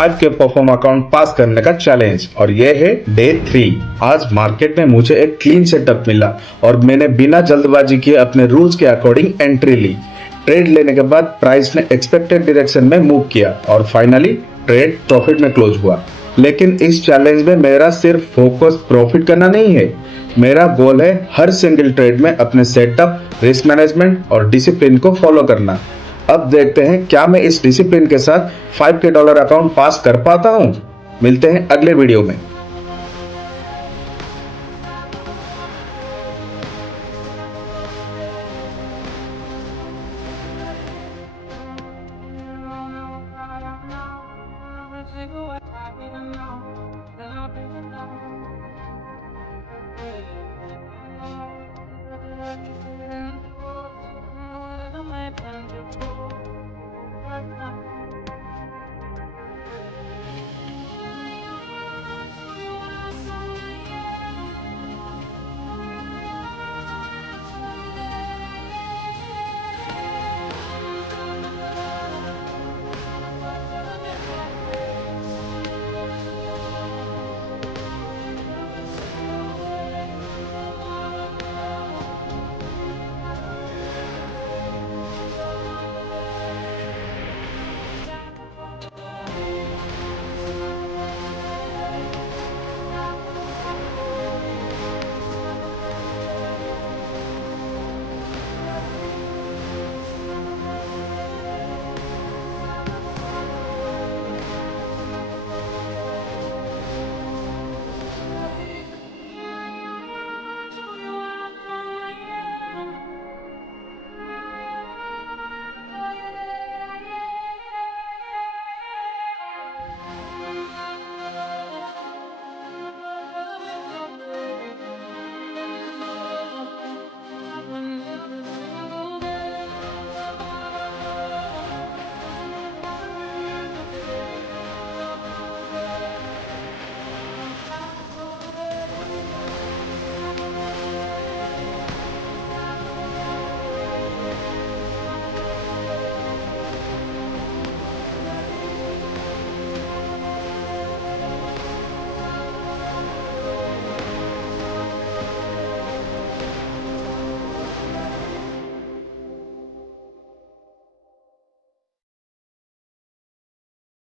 5K perform account पास करने का चैलेंज। और ये है डे 3। आज मार्केट में मुझे एक क्लीन सेटअप मिला और मैंने बिना जल्दबाजी किए अपने रूल्स के अकॉर्डिंग एंट्री ली। ट्रेड लेने के बाद प्राइस ने एक्सपेक्टेड डायरेक्शन में मूव किया और फाइनली ट्रेड प्रॉफिट में क्लोज हुआ। लेकिन इस चैलेंज में मेरा सिर्फ फोकस प्रॉफिट करना नहीं है। मेरा गोल है हर सिंगल ट्रेड में अपने सेटअप, रिस्क मैनेजमेंट और डिसिप्लिन को फॉलो करना। अब देखते हैं क्या मैं इस डिसिप्लिन के साथ 5K डॉलर अकाउंट पास कर पाता हूं। मिलते हैं अगले वीडियो में।